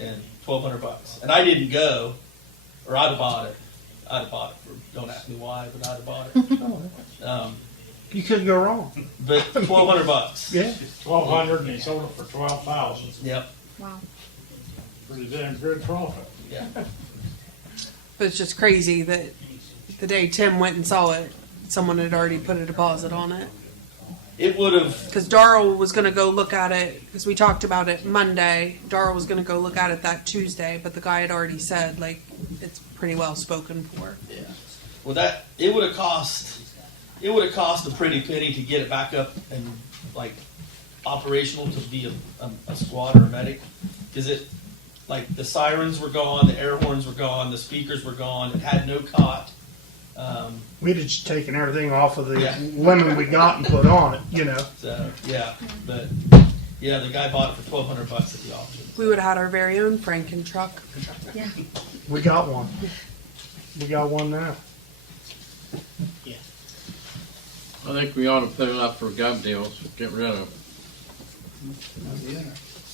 and $1,200. And I didn't go, or I'd have bought it. I'd have bought it for, don't ask me why, but I'd have bought it. You couldn't go wrong. But $1,200. Yeah. 1,200 and he sold it for 12,000. Yep. Wow. Pretty damn good profit. Yeah. But it's just crazy that the day Tim went and saw it, someone had already put a deposit on it. It would have. Because Darrell was going to go look at it, because we talked about it Monday. Darrell was going to go look at it that Tuesday, but the guy had already said, like, it's pretty well spoken for. Yeah. Well, it would have cost a pretty penny to get it back up and like operational to be a squad or a medic, because it, like, the sirens were gone, the air horns were gone, the speakers were gone, it had no cot. We'd have just taken everything off of the Yeah. lemon we got and put on it, you know. So yeah, but yeah, the guy bought it for $1,200 at the auction. We would have had our very own Franken truck. We got one. We got one now. I think we ought to put it up for Gov Deals, get rid of it.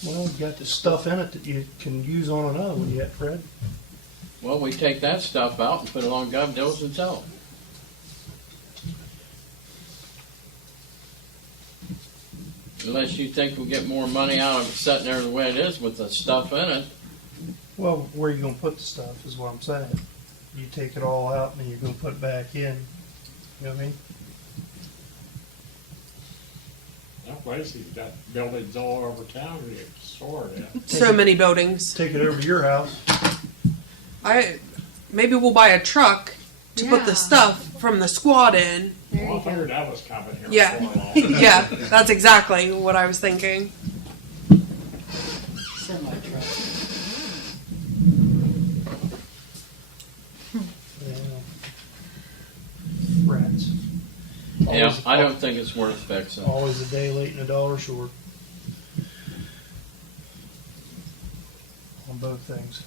Well, we got the stuff in it that you can use on another one yet, Fred. Well, we take that stuff out and put it on Gov Deals and sell it. Unless you think we'll get more money out of it sitting there the way it is with the stuff in it. Well, where you gonna put the stuff is what I'm saying. You take it all out and then you're gonna put it back in. You know what I mean? That place, he's got buildings all over town to store it in. So many buildings. Take it over to your house. Maybe we'll buy a truck to put Yeah. the stuff from the squad in. Well, I figured that was coming here Yeah. before long. Yeah, that's exactly what I was thinking. Semi-truck. Yeah. Rats. Yeah, I don't think it's worth fixing. Always a day late and a dollar short. On both things.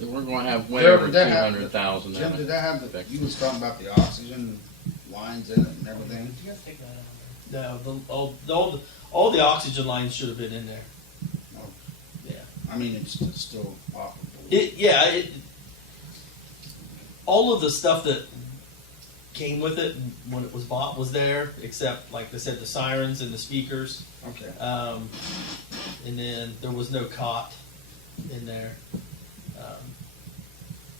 We're gonna have way Trevor, over did that have- 200,000 in Jim, did it. that have the, you was talking about the oxygen lines in it and everything? You gotta take that out. No, all the oxygen lines should have been in there. I mean, it's still operable. All of the stuff that came with it when it was bought was there, except, like I said, the sirens and the speakers. Okay. And then there was no cot in there.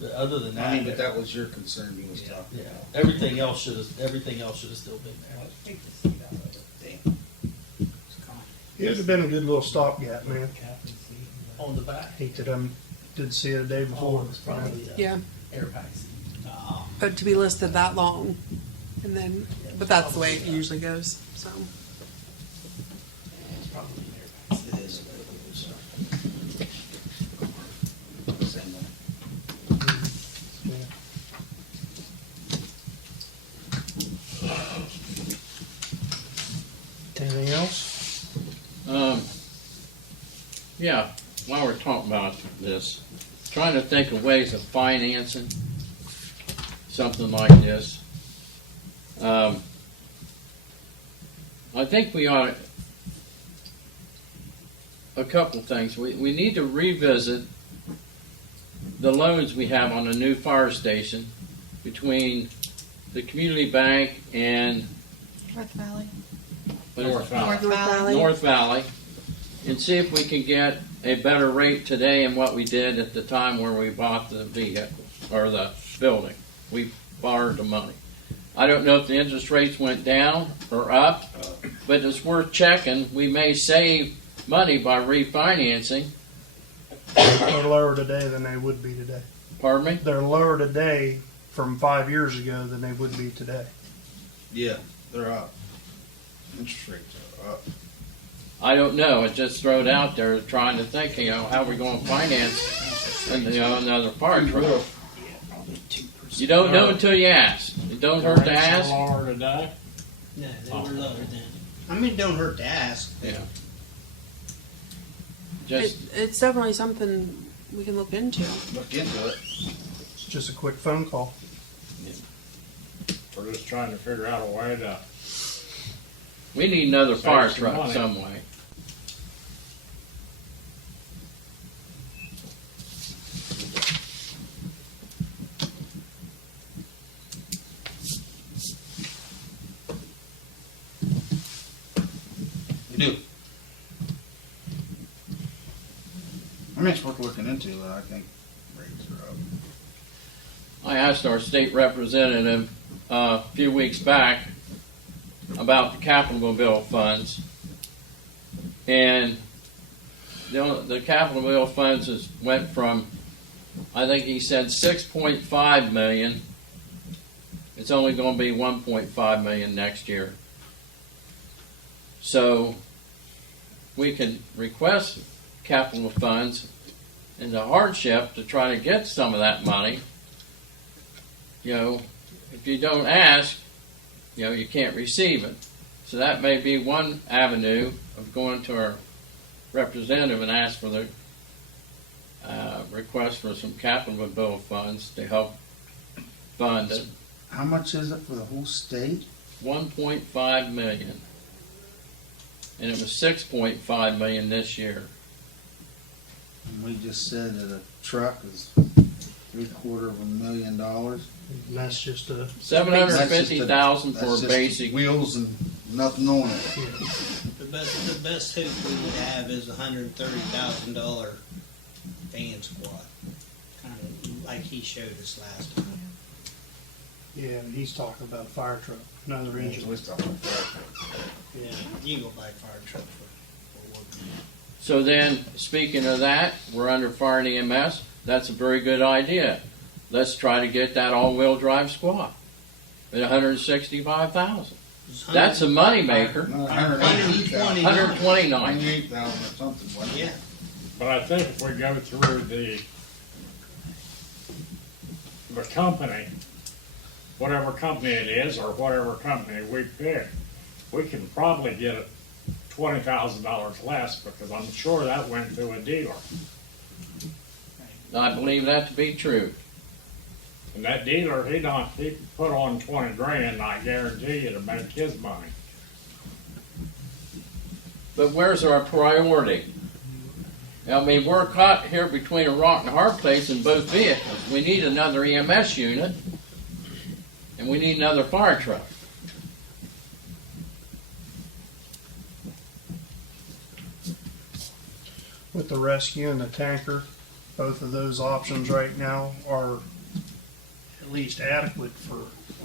But other than that, I mean, but that was your concern you was talking yeah, about. everything else should have still been there. Let's take the seat out of it. Damn. It's gone. It would have been a good little stopgap, man. Captain seat. On the back, Hate that I didn't see it the day before. it's probably Yeah, air packs. Oh. but to be listed that long, and then, but that's the way it usually goes. So It's probably air packs. It is. Same way. Anything else? Yeah, while we're talking about this, trying to think of ways of financing something like this. I think we ought a couple things. We need to revisit the loans we have on the new fire station between the community bank and North Valley. what is it? North Valley. North Valley. North Valley, and see if we can get a better rate today than what we did at the time where we bought the vehicle or the building. We borrowed the money. I don't know if the interest rates went down or up, but it's worth checking. We may save money by refinancing. They're lower today than they would be today. Pardon me? They're lower today from 5 years ago than they would be today. Yeah, they're up. Interest rates are up. I don't know. I just throw it out there trying to think, how are we going to finance another fire truck? Yeah, probably 2%. You don't know until you ask. It don't hurt to Rates are ask. lower today. No, they were lower than. I mean, it don't hurt to ask. Yeah. Just it's definitely something we can look into. Look into it. It's just a quick phone call. We're just trying to figure out a way to, We need another Save fire some truck money. some way. We do. I mean, it's worth looking into, I think rates are up. I asked our state representative a few weeks back about the capital bill funds. And the capital bill funds went from, I think he said 6.5 million. It's only going to be 1.5 million next year. So we can request capital funds in the hardship to try to get some of that money. You know, if you don't ask, you know, you can't receive it. So that may be one avenue of going to our representative and ask for the request for some capital bill funds to help fund it. How much is it for the whole state? 1.5 million. And it was 6.5 million this year. And we just said that a truck is $750,000. And that's just a, 750,000 for That's a just basic. wheels and nothing on it. The best hoop we would have is $130,000 fan squad, kind of like he showed us last time. yeah, and he's talking about a fire truck, another engine. Yeah, you can go buy a fire truck for work. So then, speaking of that, we're under fire and EMS. That's a very good idea. Let's try to get that all-wheel drive squad at 165,000. That's a moneymaker. No, 120. 129. 28,000 or something, wasn't it? Yeah. but I think if we go through the company, whatever company it is or whatever company we pick, we can probably get it $20,000 less because I'm sure that went to a dealer. I believe that to be true. And that dealer, he put on 20 grand, I guarantee you to make his money. But where's our priority? I mean, we're caught here between a rock and a hard place in both vehicles. We need another EMS unit, and we need another fire truck. With the rescue and the tanker, both of those options right now are at least adequate for,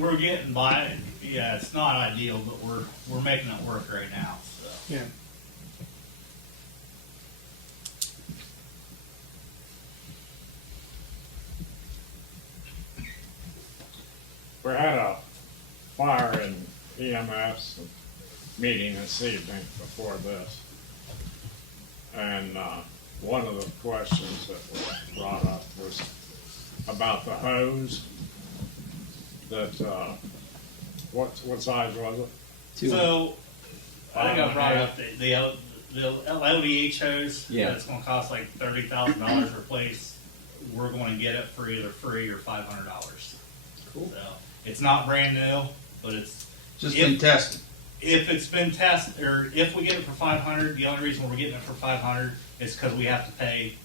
We're getting by. Yeah, it's not ideal, but we're making it work right now. So. yeah. We had a fire and EMS meeting this evening before this. And one of the questions that was brought up was about the hose. That, what size was it? So, I think I brought up the LDH hose. Yeah. That's going to cost like $30,000 to replace. We're going to get it for either free or $500. Cool. So, it's not brand new, but it's Just been tested. if it's been tested, or if we get it for $500. The only reason we're getting it for $500 is because we have to pay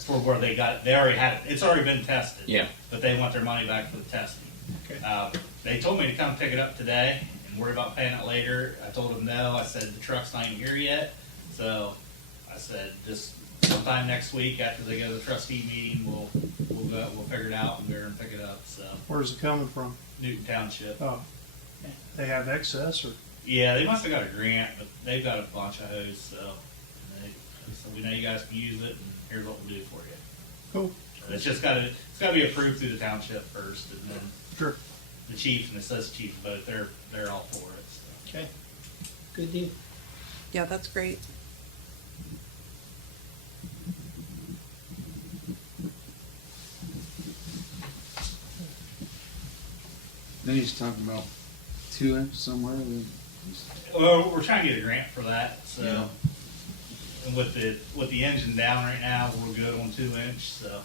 for where they got it. They already had it. It's already been tested. Yeah. But they want their money back for the testing. Okay. They told me to come pick it up today and worry about paying it later. I told them no. I said the truck's not even here yet. So I said just sometime next week after they go to the trustee meeting, we'll figure it out and go and pick it up. So Where's it coming from? Newton Township. Oh, they have excess or? Yeah, they must have got a grant, but they've got a bunch of hose. So we know you guys can use it, and here's what we'll do for you. Cool. So it's got to be approved through the township first, and then Sure. the chief and the assistant chief, but they're all for it. So. Okay. Good deal. Yeah, that's great. Then he's talking about 2 inch somewhere. Well, we're trying to get a grant for that, so Yeah. and with the engine down right now, we're good on 2-inch, so,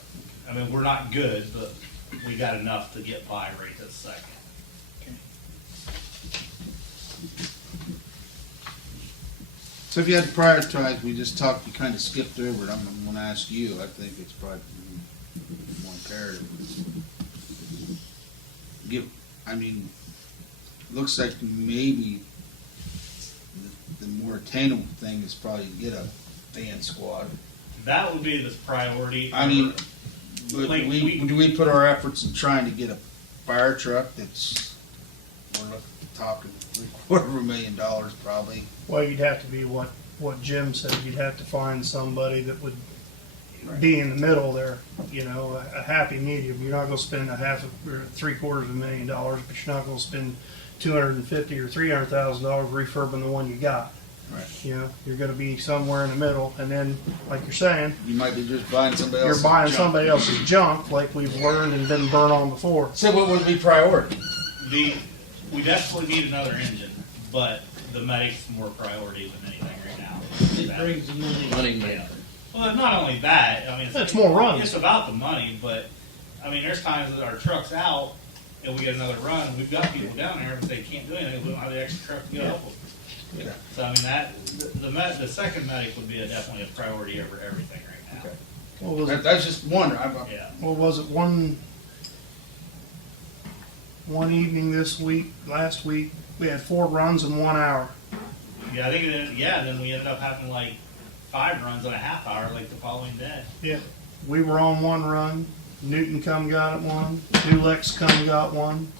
I mean, we're not good, but we got enough to get by right this second. So if you had to prioritize, we just talked, you kind of skipped over it. I'm gonna ask you. I think it's probably more imperative. I mean, looks like maybe the more attainable thing is probably to get a van squad. That would be the priority. I mean, but Like, do we put our efforts in trying to get a fire truck that's, we're talking $750,000 probably? Well, you'd have to be what Jim said, you'd have to find somebody that would be in the middle there, you know, a happy medium. You're not gonna spend or $750,000, but you're not gonna spend $250,000 or $300,000 refurbing the one you got. Right. You know, you're gonna be somewhere in the middle, and then, like you're saying, You might be just buying somebody you're else's buying junk. somebody else's junk, like we've learned and been burnt on before. So what would be priority? We definitely need another engine, but the medic's more priority than anything right now. It brings the money. Money maker. Well, it's not only that, I mean, It's more runs. It's about the money, but, I mean, there's times that our truck's out and we get another run, and we've got people down there, but they can't do anything, we don't have the extra truck to go help them. Yeah. So, I mean, the second medic would be definitely a priority over everything right now. Okay. What was it? That's just one. Yeah. What was it? One evening this week, last week, we had 4 runs in 1 hour. Yeah, I think, then we ended up having like 5 runs in a half hour, like the following day. Yeah. We were on one run. Newton come got it one. Dulex come got one,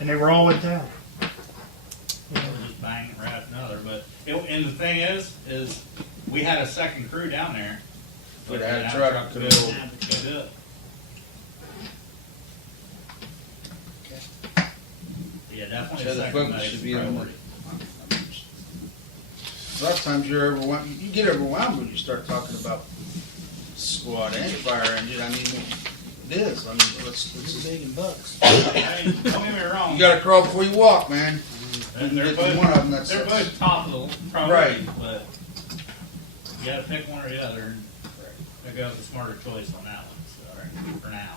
and they were all in town. We're just banging it right after another. But and the thing is we had a second crew down there. Could have had a we truck, didn't could have have- a truck to do it. Yeah, definitely So a the second focus medic's should a be on priority. A lot of times you're overwhelmed. You get overwhelmed when you start talking about squad and fire engine. I mean, it is. I mean, let's Big in bucks. I mean, don't get me wrong. you gotta crawl before you walk, man. They're, You can they're get to both, one of them, that's they're it. both top of the priority, but you gotta pick one or the other. And I go with the smarter choice on that one, so, right, for now.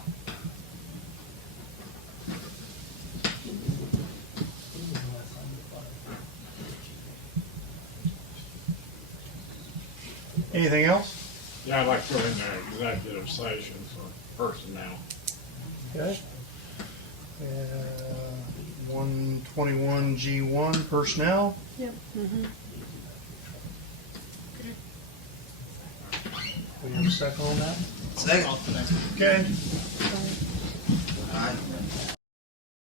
Anything else? Yeah, I'd like to go in there, executive session for personnel. Okay. 121G1 personnel. Yep. We have a second on that? Second. Okay. Aye.